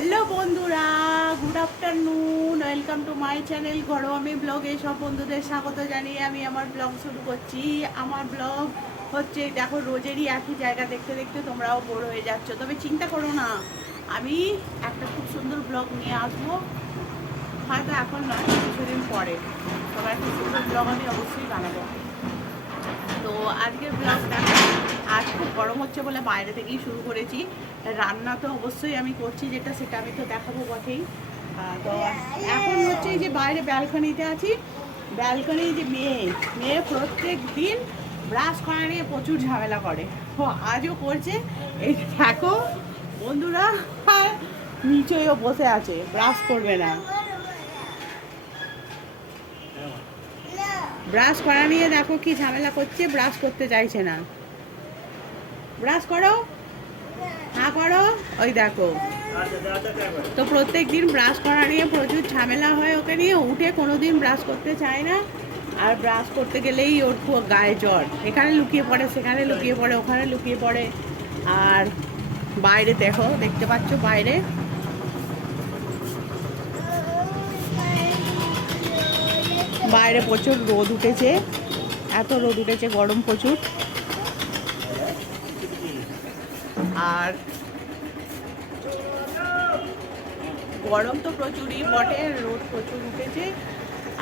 Hello বন্ধুরা, good afternoon, welcome to my channel ঘরোয়া আমি ব্লগে সব বন্ধুদের স্বাগত জানিয়ে আমি আমার ব্লগ শুরু করছি। আমার ব্লগ হচ্ছে দেখো রোজেরই একই জায়গা দেখতে দেখতে তোমরাও বোর হয়ে যাচ্ছ, তবে চিন্তা করো না, আমি একটা খুব সুন্দর ব্লগ নিয়ে আসবো, হয়তো এখন নয় কিছুদিন পরে। তবে একটা সুন্দর ব্লগ আমি অবশ্যই বানাবো। তো আজকের ব্লগ দেখো, আজ খুব গরম হচ্ছে বলে বাইরে থেকেই শুরু করেছি। রান্না তো অবশ্যই আমি করছি, সেটা আমি তো দেখাবো বটেই। তো এখন হচ্ছে যে বাইরে ব্যালকনিতে আছি। ব্যালকনি যে মেয়ে প্রত্যেক দিন ব্রাশ করা নিয়ে প্রচুর ঝামেলা করে, ও আজও করছে। এই দেখো বন্ধুরা, নিচেও বসে আছে, ব্রাশ করবে না। ব্রাশ করা নিয়ে দেখো কি ঝামেলা করছে, ব্রাশ করতে চাইছে না। ব্রাশ করো, হ্যাঁ করো, ওই দেখো। তো প্রত্যেক দিন ব্রাশ করা নিয়ে প্রচুর ঝামেলা হয়, ওকে নিয়ে উঠে কোনো দিন ব্রাশ করতে চায় না। আর ব্রাশ করতে গেলেই ওর গায়ে জ্বর, এখানে লুকিয়ে পড়ে, সেখানে লুকিয়ে পড়ে, ওখানে লুকিয়ে পড়ে। আর বাইরে দেখো, দেখতে পাচ্ছ বাইরে বাইরে প্রচুর রোদ উঠেছে, এত রোদ উঠেছে, গরম প্রচুর। আর গরম তো প্রচুরই বটে, রোদ প্রচুর উঠেছে।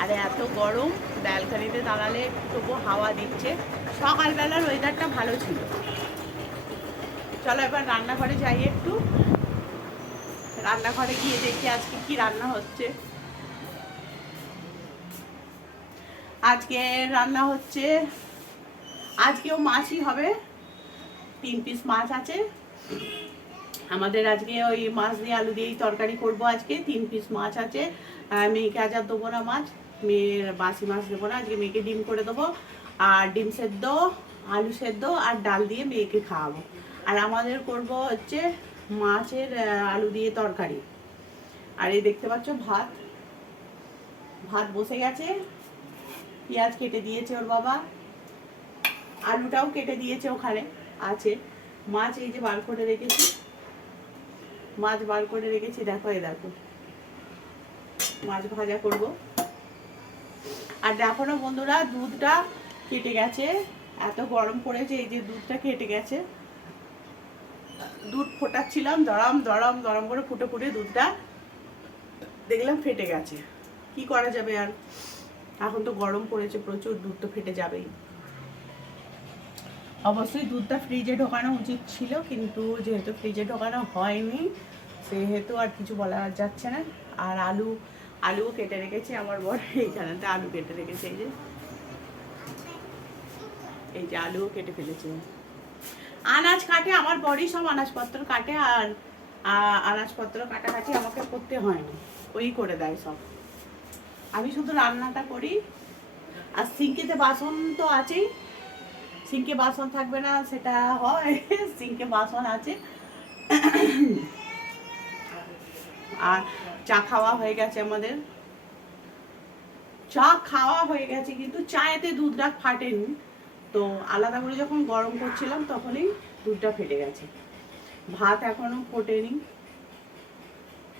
আর এত গরম, ব্যালকনিতে দাঁড়ালে তবু হাওয়া দিচ্ছে। সকালবেলার ওয়েদারটা ভালো ছিল। চলো এবার রান্নাঘরে যাই একটু। রান্নাঘরে গিয়ে দেখি আজকে কি রান্না হচ্ছে। আজকে রান্না হচ্ছে, আজকেও মাছই হবে। 3 পিস মাছ আছে আমাদের। আজকে ওই মাছ দিয়ে আলু দিয়েই তরকারি করব। আজকে 3 পিস মাছ আছে। মেয়েকে আজ আর দেবো না মাছ, মেয়ের বাসি মাছ দেবো না আজকে, মেয়েকে ডিম করে দেবো। আর ডিম সেদ্ধ, আলু সেদ্ধ আর ডাল দিয়ে মেয়েকে খাওয়াবো। আর আমাদের করব হচ্ছে মাছের আলু দিয়ে তরকারি। আর এই দেখতে পাচ্ছ ভাত, ভাত বসে গেছে। পেঁয়াজ কেটে দিয়েছে ওর বাবা, আলুটাও কেটে দিয়েছে, ওখানে আছে। মাছ এই যে বার করে রেখেছি, মাছ বার করে রেখেছি, দেখো এই দেখো, মাছ ভাজা করব। আর দেখো না বন্ধুরা, দুধটা কেটে গেছে, এত গরম পড়েছে, এই যে দুধটা কেটে গেছে। দুধ ফোটাচ্ছিলাম, দরম দরম দরম করে ফুটে ফুটে দুধটা দেখলাম ফেটে গেছে। কি করা যাবে আর, এখন তো গরম পড়েছে প্রচুর, দুধ তো ফেটে যাবেই। অবশ্যই দুধটা ফ্রিজে ঢোকানো উচিত ছিল, কিন্তু যেহেতু ফ্রিজে ঢোকানো হয়নি সেহেতু আর কিছু বলা যাচ্ছে না। আর আলুও কেটে রেখেছি আমার বর, এইখানেতে আলু কেটে রেখেছে, এই যে আলুও কেটে ফেলেছে। আনাজ কাটে আমার বরই, সব আনাজপত্র কাটে। আর আনাজপত্র কাটাকাটি আমাকে করতে হয়নি, ওই করে দেয় সব, আমি শুধু রান্নাটা করি। আর সিঙ্কিতে বাসন তো আছেই, সিঙ্কে বাসন থাকবে না সেটা হয়, সিঙ্কে বাসন আছে। আর চা খাওয়া হয়ে গেছে আমাদের, চা খাওয়া হয়ে গেছে, কিন্তু চায়েতে দুধটা ফাটেনি। তো আলাদা করে যখন গরম করছিলাম তখনই দুধটা ফেটে গেছে। ভাত এখনো ফোটেনি,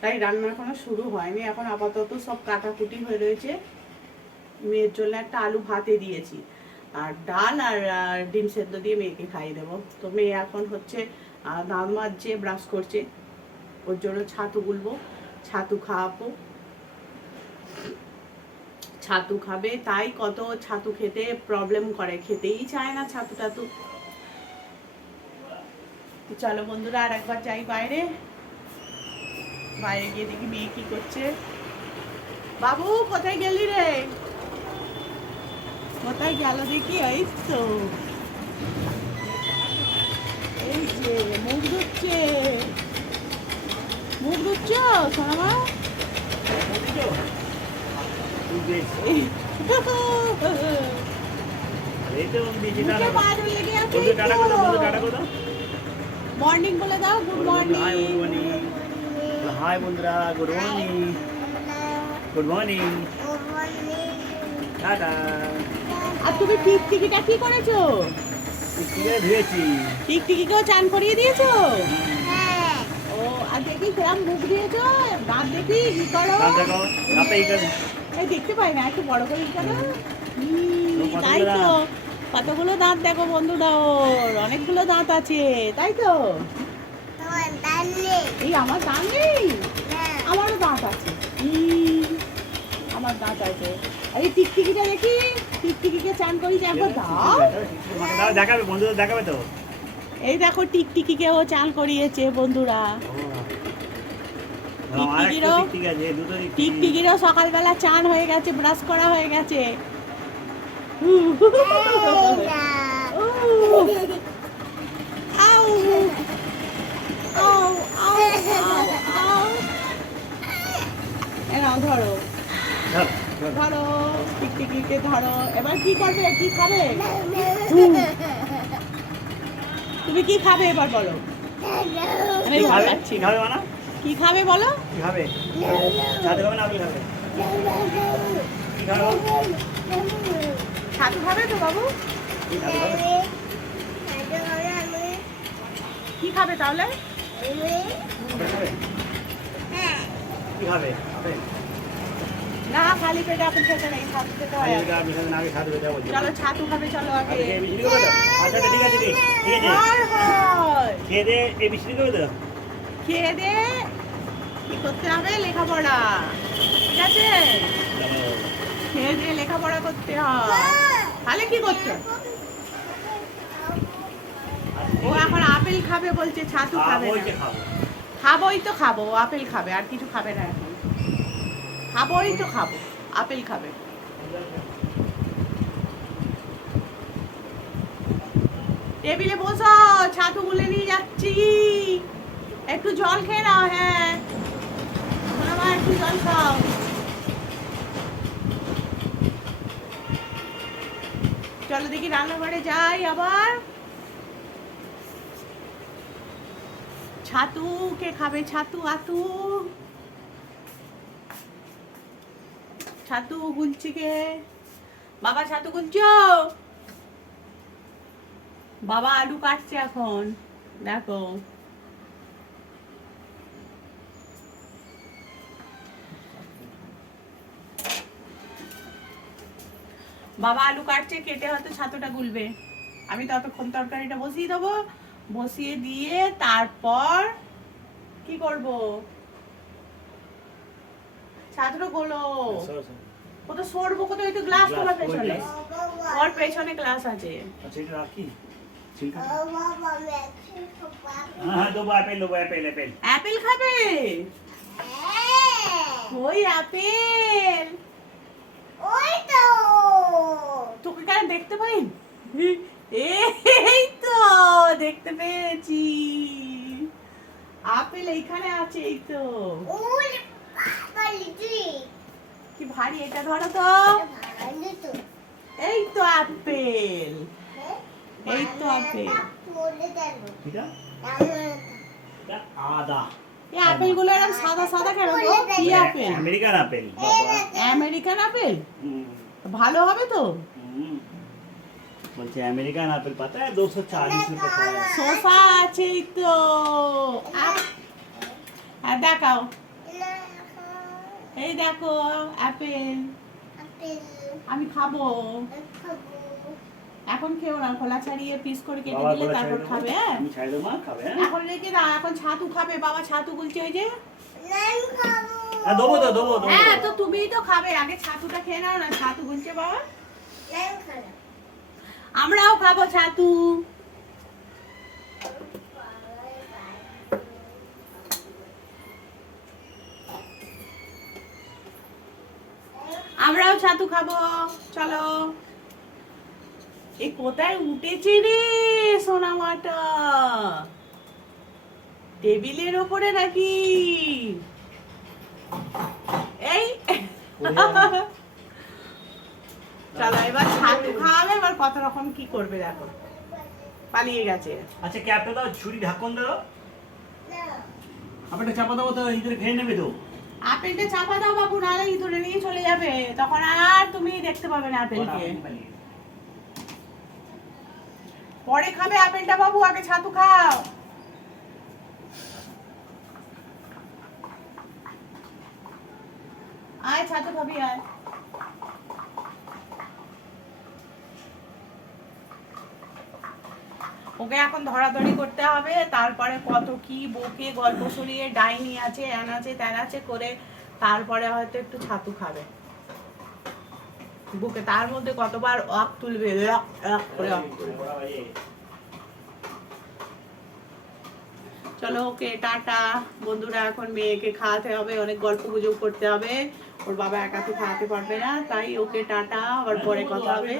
তাই রান্না এখনো শুরু হয়নি। এখন আপাতত সব কাটাকুটি হয়ে রয়েছে। মেয়ের জন্য একটা আলু ভাতে দিয়েছি, আর ডাল আর ডিম সেদ্ধ দিয়ে মেয়েকে খাইয়ে দেবো। তো মেয়ে এখন হচ্ছে দাঁত মাজছে, ব্রাশ করছে, ওর জন্য ছাতু গুলবো, ছাতু খাওয়াবো। ছাতু খাবে, তাই কত ছাতু খেতে প্রবলেম করে, খেতেই চায় না ছাতু টাতু। চলো বন্ধুরা আর একবার যাই বাইরে, বাইরে গিয়ে দেখি মেয়ে কি করছে। বাবু কোথায় গেলি রে, কোথায় গেল দেখি? এই তো, এই যে মুখ ধুচ্ছে, মুখ ধুচ্ছ সোনামা? মর্নিং বলে দাও, গুড মর্নিং। হাই বন্ধুরা, good morning, good morning, tata. আর তুমি টিকটিকিটা কি করেছো? টিকটিকি ধুয়েছি। টিকটিকিকেও চান করিয়ে দিয়েছো? ও আজকে দেখি কিরম মুখ দিয়েছো, দাঁত দেখি কি করো। দাঁত দেখো, দাঁতে এই করে। এই দেখতে পাই না, একটু বড় করে করো। কতগুলো তাই তো, দাঁত? কতগুলো দাঁত দেখো বন্ধুরা, ওর অনেকগুলো দাঁত আছে, তাই তো। এই আমার দাঁত নেই, আমারও দাঁত আছে। আমার দাঁত আছে। আরে টিকটিকিটা দেখি, টিকটিকিকে চান করি যে একবার দাও। তোমাকে দাও, দেখাবে, বন্ধুদের দেখাবে তো। এই দেখো টিকটিকিকে ও চান করিয়েছে বন্ধুরা। টিকটিকিরও ঠিক আছে, দুটো টিকটিকি। টিকটিকিরও সকালবেলা চান হয়ে গেছে, ব্রাশ করা হয়ে গেছে। আউ, আউ, আউ, আউ, আউ। এ নাও ধরো, ধর, ধর। ধরো টিকটিকিকে ধরো। এবার কি করবে, কি খাবে? তুমি কি খাবে এবার বলো? আমি কি খাবে? খাচ্ছি। কি খাবে মানা? কি খাবে বলো? কি খাবে? ছাতু খাবে না আপেল খাবে? কি খাবে বল? ছাতু খাবে তো বাবু? কি ছাতু খাবে? কি খাবে তাহলে? আপেল খাবে? কি খাবে? আপেল? না খালি পেটে আপেল খেতে নেই, ছাতু খেতে হয়। আগে আপেল খাবে না, আগে ছাতু খেতে হবে বলছি। চলো ছাতু খাবে, চলো আগে। আগে এই বিক্রি করবে তো? আচ্ছা, ঠিক আছে, ঠিক আছে। হয় হয়। খেয়ে দিয়ে এই বিক্রি করবে তো? খেয়ে দে কি করতে হবে, লেখাপড়া, ঠিক আছে? চলো। খেয়ে দিয়ে লেখাপড়া করতে হয়। তাহলে কি করতে হয়? ও এখন আপেল খাবে বলছে, ছাতু খাবে খাবো, না। যে খাবো। খাবোই তো খাবো, আপেল খাবে, আর কিছু খাবে না এখন। খাবোই তো খাবো, আপেল খাবে। টেবিলে বসো, ছাতু গুলে নিয়ে যাচ্ছি। একটু জল খেয়ে নাও। হ্যাঁ সোনামা, একটু জল খাও। চলো দেখি রান্নাঘরে যাই আবার। ছাতু কে খাবে? ছাতু আতু, ছাতু গুলছি কে? বাবা ছাতু গুলছো? বাবা আলু কাটছে এখন, দেখো। বাবা আলু কাটছে, কেটে হয়তো ছাতুটা গুলবে। আমি ততক্ষণ তরকারিটা বসিয়ে দেবো, বসিয়ে দিয়ে তারপর কি করব? ছাতুটা গোলো। কত সরবো, কত একটু গ্লাস তোমার পেছনে, ওর পেছনে গ্লাস আছে। আচ্ছা, এটা রাখি। ছিলকা। হ্যাঁ, দেবো আপেল, দেবো আপেল, আপেল। অ্যাপেল খাবে? ওই আপেল তোকে কেন দেখতে পাই? এই তো দেখতে পেয়েছি, আপেল এইখানে আছে। এই তো কি ভারী, এটা ধরো তো। এই তো আপেল, এই তো আপেল। এটা? এটা আদা। এই আপেল গুলো এরকম সাদা সাদা কেন গো? কি আপেল? আমেরিকান আপেল, বাবা। American apple? হুম, ভালো হবে তো? হুম। বলছে আমেরিকান আপেল, পাতা है 240 रुपए का है। শসা আছে এই তো। আর দেখাও, এই দেখো আপেল। আমি খাবো। এখন খেও না, খোলা ছাড়িয়ে পিস করে কেটে বাবা দিলে বলে তারপর ছাড়ে দেবো। খাবে। হ্যাঁ আমি ছাড়ে দেবো, মা খাবে, হ্যাঁ? এখন রেখে দাও, এখন ছাতু খাবে। বাবা ছাতু গুলছে ওই যে। হ্যাঁ, দেবো তো, দেবো, দেবো। হ্যাঁ তো তুমিই তো খাবে, আগে ছাতুটা খেয়ে নাও না। ছাতু গুলছে বাবা, আমরাও খাবো ছাতু। আমরাও ছাতু খাবো, চলো। এই কোথায় উঠেছে রে সোনামাটা? টেবিলের ওপরে নাকি? এই চলো এবার ছাতু খাওয়াবে, এবার কত রকম কি করবে দেখো। পালিয়ে গেছে। আচ্ছা, ক্যাপটা দাও, ছুরি ঢাকন দাও। আপেলটা চাপা দাও তো, ইঁদুরে খেয়ে নেবে তো। আপেলটা চাপা দাও বাবু, নাহলে ইঁদুরে নিয়ে চলে যাবে, তখন আর তুমি দেখতে পাবে না আপেলকে। পরে খাবে আপেলটা বাবু, আগে ছাতু খাও। আয় ছাতু খাবি আয়। ওকে এখন ধরাধরি করতে হবে, তারপরে কত কি বকে গল্প শুনিয়ে ডাইনি আছে এন আছে তেন আছে করে তারপরে হয়তো একটু ছাতু খাবে। বুকে তার মধ্যে কতবার অক তুলবে, অক অক করে অক তুলবে। চলো ওকে টাটা বন্ধুরা, এখন মেয়েকে খাওয়াতে হবে, অনেক গল্প গুজব করতে হবে, ওর বাবা একা তো খাওয়াতে পারবে না, তাই ওকে টাটা, আবার পরে কথা হবে।